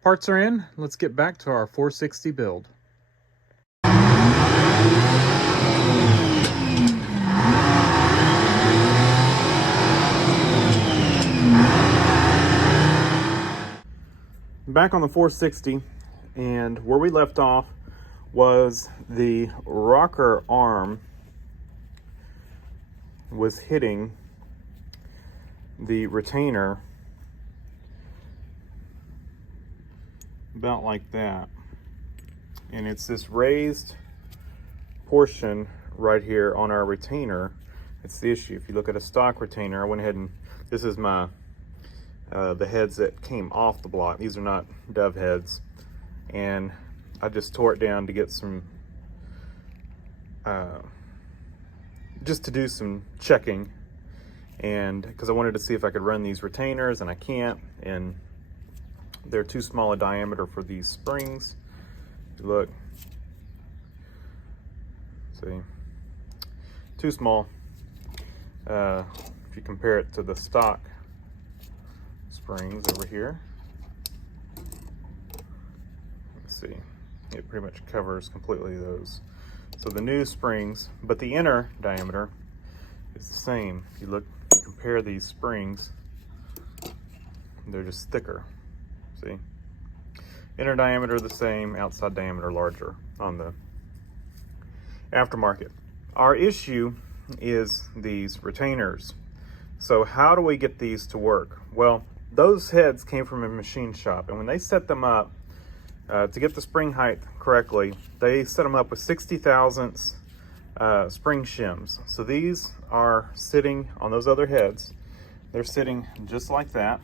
Parts are in. Let's get back to our 460 build. Back on the 460, and where we left off was the rocker arm was hitting the retainer about like that, and it's this raised portion right here on our retainer. It's the issue. If you look at a stock retainer, I went ahead and this is my the heads that came off the block. These are not dove heads, and I just tore it down to get some just to do some checking, and because I wanted to see if I could run these retainers, and I can't, and they're too small a diameter for these springs. Look, see, too small. If you compare it to the stock springs over here, let's see, it pretty much covers completely those. So the new springs, but the inner diameter is the same. If you look, if you compare these springs, they're just thicker. See, inner diameter the same, outside diameter larger on the aftermarket. Our issue is these retainers. So how do we get these to work? Well, those heads came from a machine shop, and when they set them up to get the spring height correctly, they set them up with 60 thousandths spring shims. So these are sitting on those other heads. They're sitting just like that,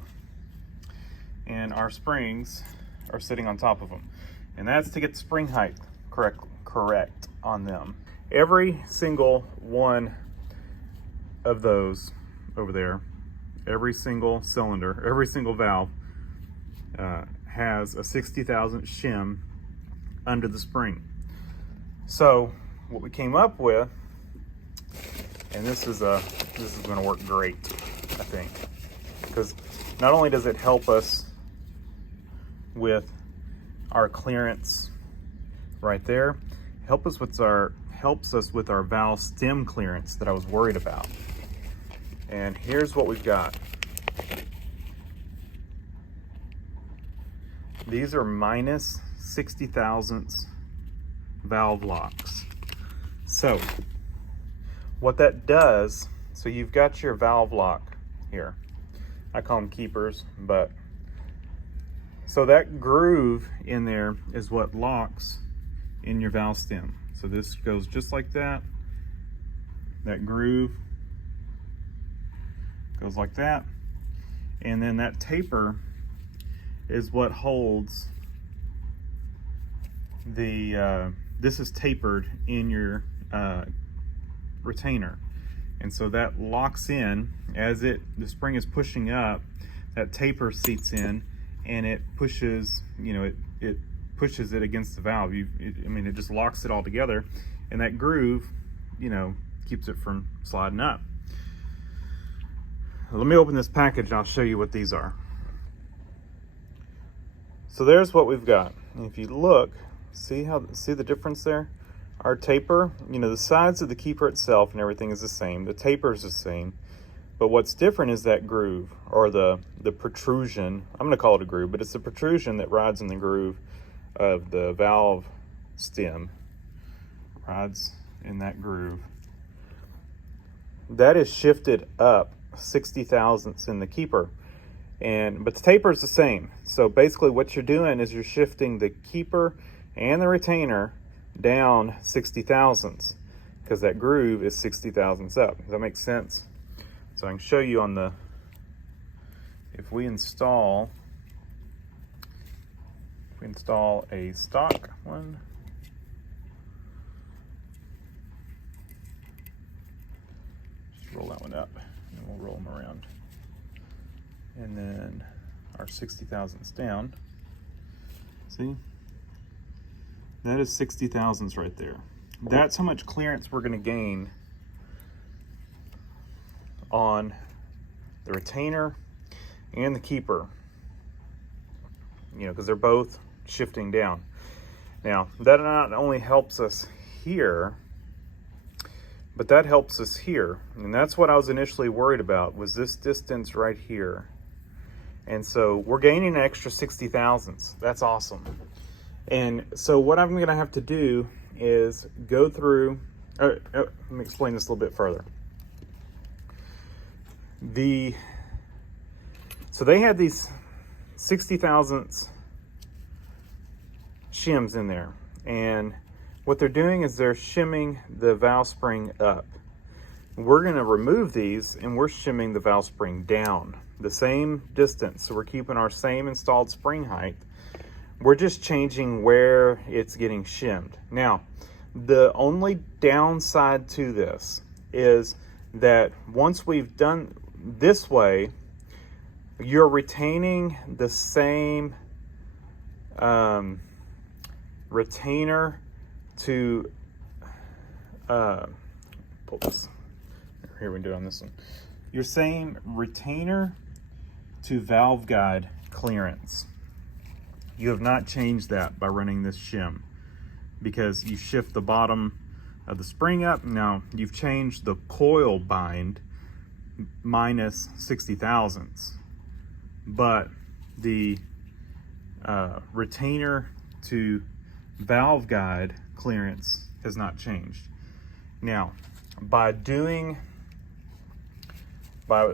and our springs are sitting on top of them. And that's to get the spring height correct on them. Every single one of those over there, every single cylinder, every single valve has a 60 thousandth shim under the spring. So what we came up with, and this is going to work great, I think, because not only does it help us with our clearance right there, helps us with our valve stem clearance that I was worried about. And here's what we've got. These are minus 60 thousandths valve locks. So what that does, so you've got your valve lock here. I call them keepers, but so that groove in there is what locks in your valve stem. So this goes just like that. That groove goes like that. And then that taper is what holds the, this is tapered in your retainer. And so that locks in as the spring is pushing up, that taper seats in, and it pushes, it pushes it against the valve. It just locks it all together, and that groove, keeps it from sliding up. Let me open this package and I'll show you what these are. So there's what we've got. And if you look, see the difference there? Our taper, the sides of the keeper itself and everything is the same. The taper is the same. But what's different is that groove, or the protrusion. I'm gonna call it a groove, but it's the protrusion that rides in the groove of the valve stem. Rides in that groove. That is shifted up 60 thousandths in the keeper. But the taper is the same. So basically what you're doing is you're shifting the keeper and the retainer down 60 thousandths because that groove is 60 thousandths up. Does that make sense? So I can show you on if we install a stock one. Just roll that one up and we'll roll them around. And then our 60 thousandths down. See? That is 60 thousandths right there. That's how much clearance we're gonna gain on the retainer and the keeper. because they're both shifting down. Now, that not only helps us here, but that helps us here. And that's what I was initially worried about, was this distance right here. And so we're gaining an extra 60 thousandths. That's awesome. And so what I'm going to have to do is go through, let me explain this a little bit further. So they had these 60 thousandths shims in there. And what they're doing is they're shimming the valve spring up. We're going to remove these and we're shimming the valve spring down the same distance. So we're keeping our same installed spring height. We're just changing where it's getting shimmed. Now, the only downside to this is that once we've done this way, you're retaining the same retainer to pull this. Here we do it on this one. Your same retainer to valve guide clearance. You have not changed that by running this shim, because you shift the bottom of the spring up. Now you've changed the coil bind minus 60 thousandths, but the retainer to valve guide clearance has not changed. Now, by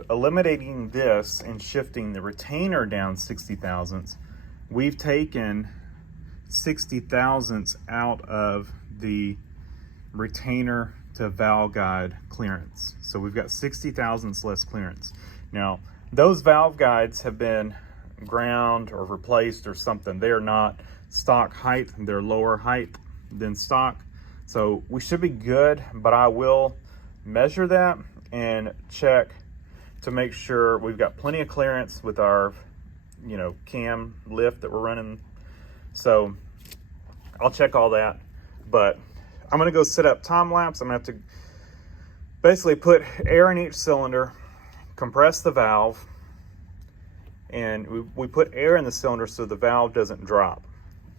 eliminating this and shifting the retainer down 60 thousandths, we've taken 60 thousandths out of the retainer to valve guide clearance. So we've got 60 thousandths less clearance. Now, those valve guides have been ground or replaced or something. They are not stock height. They're lower height than stock. So we should be good, but I will measure that and check to make sure we've got plenty of clearance with our, cam lift that we're running. So I'll check all that, but I'm gonna go set up time lapse. I'm gonna have to basically put air in each cylinder, compress the valve, and we put air in the cylinder so the valve doesn't drop.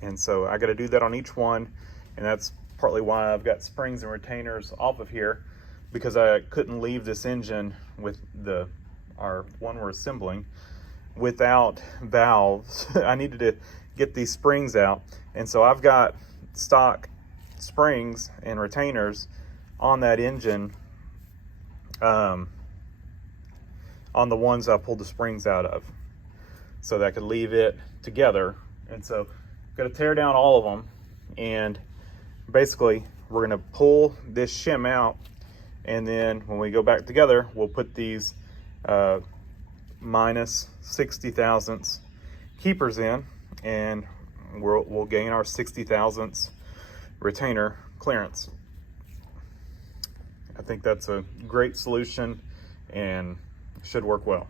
And so I gotta do that on each one, and that's partly why I've got springs and retainers off of here, because I couldn't leave this engine with our one we're assembling without valves. I needed to get these springs out, and so I've got stock springs and retainers on that engine, on the ones I pulled the springs out of, so that I could leave it together. And so I'm gonna tear down all of them, and basically we're gonna pull this shim out, and then when we go back together, we'll put these minus 60 thousandths keepers in, and we'll gain our 60 thousandths retainer clearance. I think that's a great solution and should work well.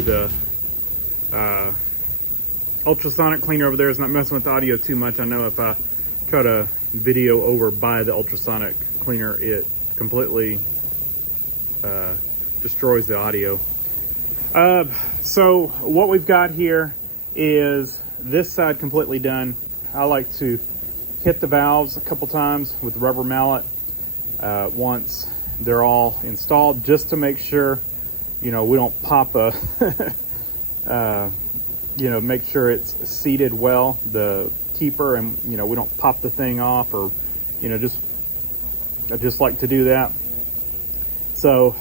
hopefully the ultrasonic cleaner over there is not messing with the audio too much. I know if I try to video over by the ultrasonic cleaner, it completely destroys the audio. So what we've got here is this side completely done. I like to hit the valves a couple times with the rubber mallet once they're all installed, just to make sure, you know, we don't pop a you know, make sure it's seated well, the keeper, and, you know, we don't pop the thing off, or, you know, I just like to do that. So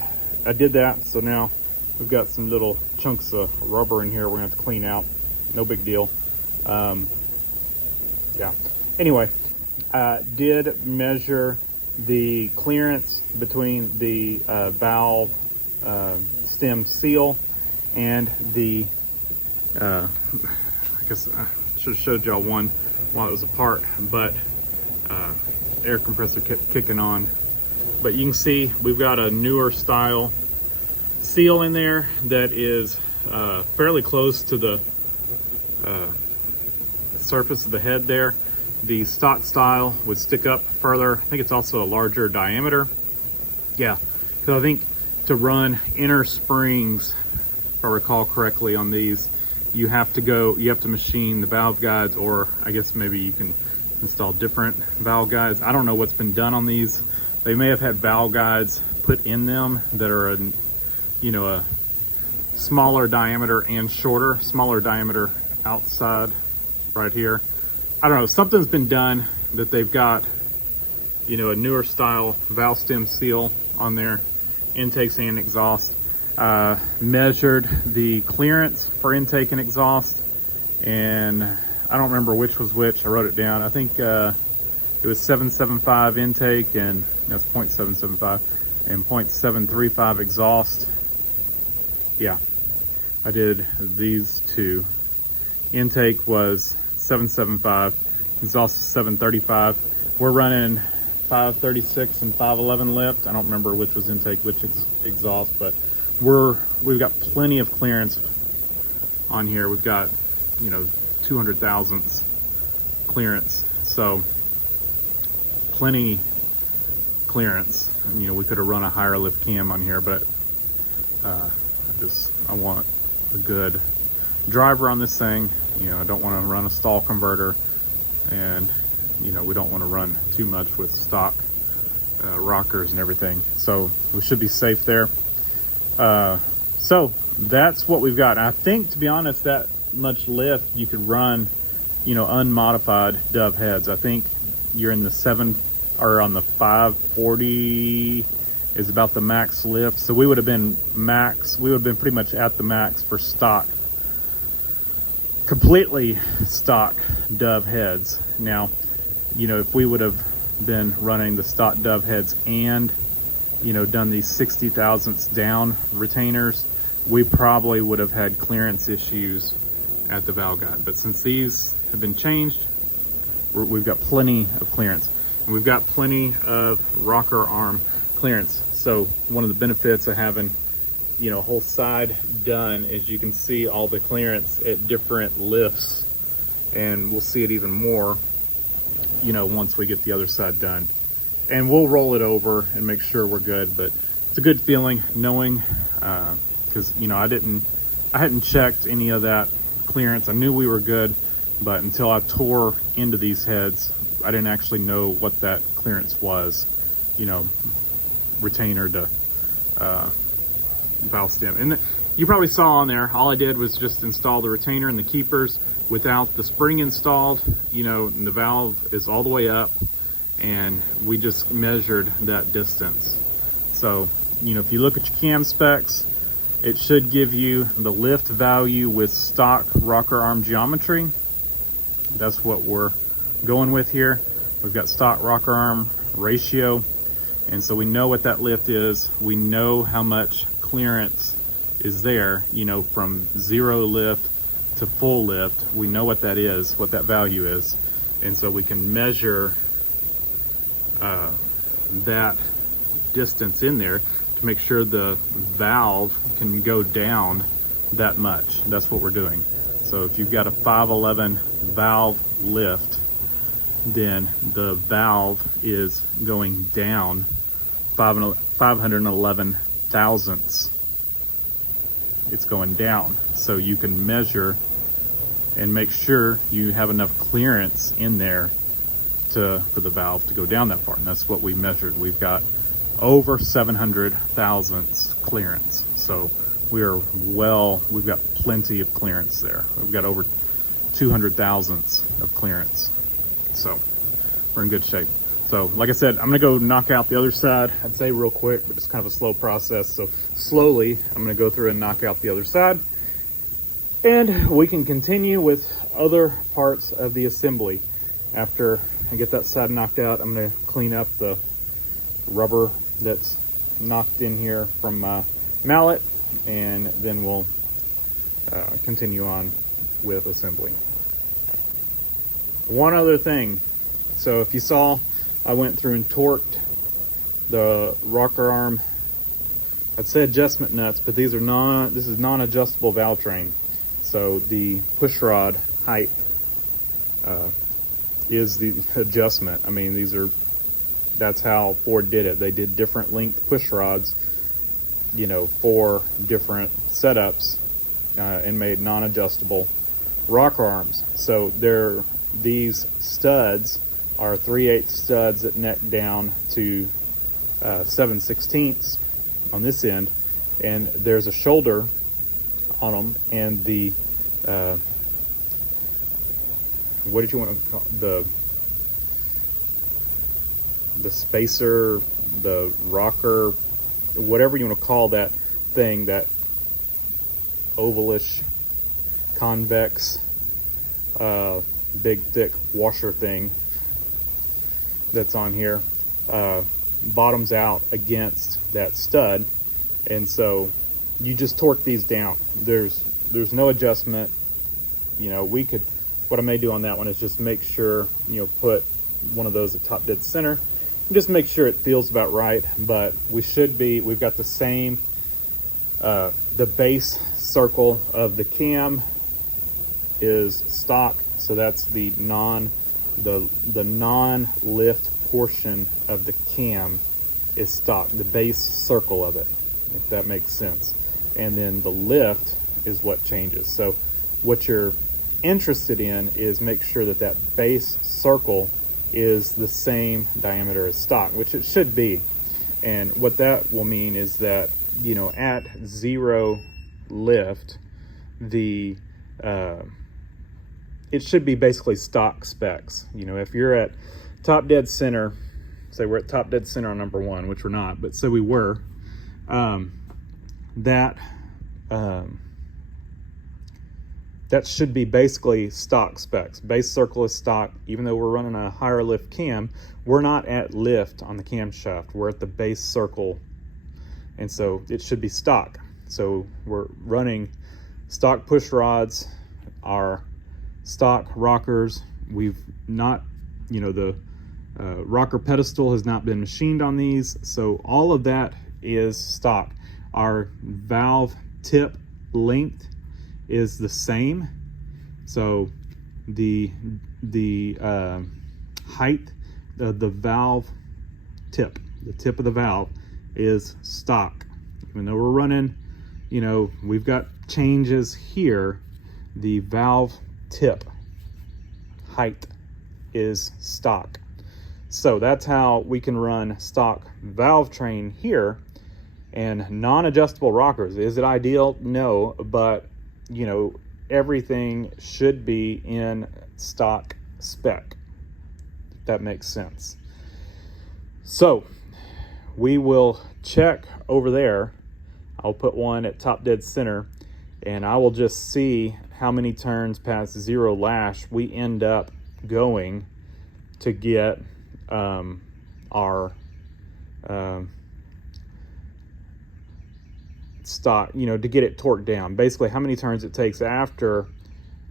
I did that. So now we've got some little chunks of rubber in here we're gonna have to clean out. No big deal. Yeah. Anyway, did measure the clearance between the valve stem seal and the I guess I should have showed y'all one while it was apart, but air compressor kept kicking on. But you can see we've got a newer style seal in there that is fairly close to the surface of the head there. The stock style would stick up further. I think it's also a larger diameter. Yeah, because I think to run inner springs, if I recall correctly, on these, you have to machine the valve guides, or I guess maybe you can install different valve guides. I don't know what's been done on these. They may have had valve guides put in them that are a, you know, a smaller diameter and shorter. Smaller diameter outside right here. I don't know, something's been done that they've got, you know, a newer style valve stem seal on there, intakes and exhaust. Measured the clearance for intake and exhaust, and I don't remember which was which. I wrote it down. I think it was 775 intake, and that's 0.775, and 0.735 exhaust. Yeah, I did these two. Intake was 775, exhaust is 735. We're running 536 and 511 lift. I don't remember which was intake, which exhaust, but we've got plenty of clearance on here. We've got, you know, 200 thousandths clearance, so plenty clearance. And, you know, we could have run a higher lift cam on here, but I want a good driver on this thing. You know, I don't want to run a stall converter, and, you know, we don't want to run too much with stock rockers and everything, so we should be safe there. So that's what we've got. I think, to be honest, that much lift you could run, you know, unmodified Dove heads. I think you're in the 540 is about the max lift. So we would have been pretty much at the max for stock, completely stock Dove heads. Now, you know, if we would have been running the stock Dove heads and, you know, done these 60 thousandths down retainers, we probably would have had clearance issues at the valve guide. But since these have been changed, we've got plenty of clearance, and we've got plenty of rocker arm clearance. So one of the benefits of having, you know, a whole side done is you can see all the clearance at different lifts, and we'll see it even more, you know, once we get the other side done. And we'll roll it over and make sure we're good. But it's a good feeling knowing, because, you know, I hadn't checked any of that clearance. I knew we were good, but until I tore into these heads, I didn't actually know what that clearance was, you know, retainer to valve stem. And you probably saw on there, all I did was just install the retainer and the keepers without the spring installed, you know, and the valve is all the way up, and we just measured that distance. So, you know, if you look at your cam specs, it should give you the lift value with stock rocker arm geometry. That's what we're going with here. We've got stock rocker arm ratio, and so we know what that lift is. We know how much clearance is there, you know, from zero lift to full lift. We know what that is, what that value is, and so we can measure that distance in there to make sure the valve can go down that much. That's what we're doing. So if you've got a 511 valve lift, then the valve is going down 511 thousandths. It's going down. So you can measure and make sure you have enough clearance in there for the valve to go down that far. And that's what we measured. We've got over 700 thousandths clearance. So we've got plenty of clearance there. We've got over 200 thousandths of clearance. So we're in good shape. So like I said, I'm gonna go knock out the other side. I'd say real quick, but it's kind of a slow process. So slowly, I'm gonna go through and knock out the other side. And we can continue with other parts of the assembly. After I get that side knocked out, I'm gonna clean up the rubber that's knocked in here from my mallet, and then we'll continue on with assembly. One other thing. So if you saw, I went through and torqued the rocker arm. I'd say adjustment nuts, but this is non-adjustable Valvetrain. So the push rod height is the adjustment. I mean, that's how Ford did it. They did different length push rods, for different setups, and made non-adjustable rocker arms. So these studs are 3/8 studs that neck down to 7/16 on this end, and there's a shoulder on them, and the what did you want to call the spacer, the rocker, whatever you want to call that thing, that ovalish, convex, big thick washer thing that's on here, bottoms out against that stud. And so you just torque these down. There's no adjustment. What I may do on that one is just make sure, put one of those at top dead center, and just make sure it feels about right. But we've got the same, the base circle of the cam is stock. So that's the non-lift portion of the cam is stock, the base circle of it, if that makes sense. And then the lift is what changes. So what you're interested in is make sure that base circle is the same diameter as stock, which it should be. And what that will mean is that, at zero lift, it should be basically stock specs. If you're at top dead center, say we're at top dead center on number one, which we're not, but say we were, that should be basically stock specs. Base circle is stock. Even though we're running a higher lift cam, we're not at lift on the camshaft. We're at the base circle. And so it should be stock. So we're running stock push rods, our stock rockers. We've not, the rocker pedestal has not been machined on these. So all of that is stock. Our valve tip length is the same. So the height of the valve tip, the tip of the valve, is stock. Even though we're running, we've got changes here, the valve tip height is stock. So that's how we can run stock Valvetrain here. And non-adjustable rockers, is it ideal? No, but everything should be in stock spec, if that makes sense. So we will check over there. I'll put one at top dead center, and I will just see how many turns past zero lash we end up going to get our stock, to get it torqued down. Basically how many turns it takes after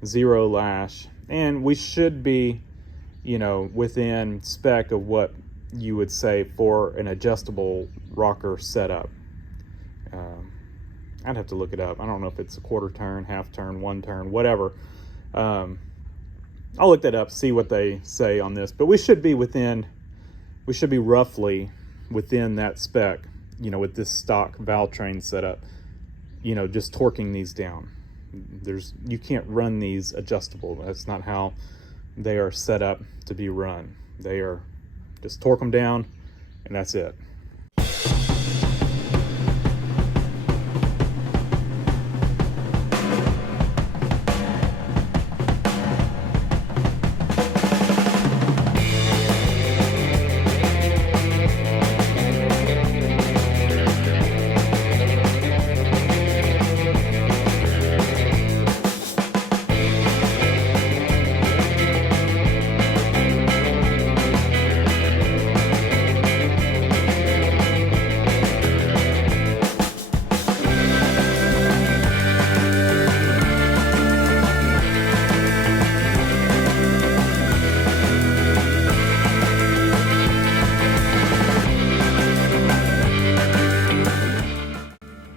zero lash, and we should be, within spec of what you would say for an adjustable rocker setup. I'd have to look it up. I don't know if it's a quarter turn, half turn, 1 turn, whatever. I'll look that up, see what they say on this, but we should be roughly within that spec, you know, with this stock Valvetrain setup, you know, just torquing these down. You can't run these adjustable. That's not how they are set up to be run. They are just torque them down and that's it.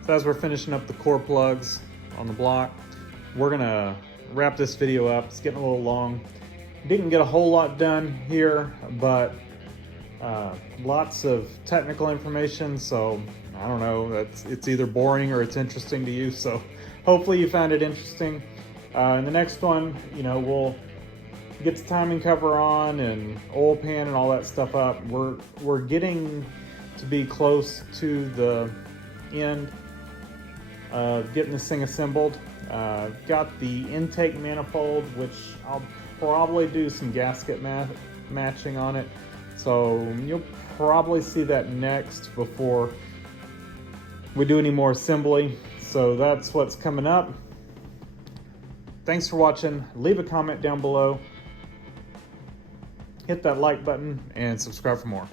So as we're finishing up the core plugs on the block, we're gonna wrap this video up. It's getting a little long. Didn't get a whole lot done here, but lots of technical information. So I don't know, it's either boring or it's interesting to you. So hopefully you found it interesting. In the next one, you know, we'll get the timing cover on and oil pan and all that stuff up. We're getting to be close to the end of getting this thing assembled. Got the intake manifold, which I'll probably do some gasket matching on it. So you'll probably see that next before we do any more assembly. So that's what's coming up. Thanks for watching. Leave a comment down below. Hit that like button and subscribe for more.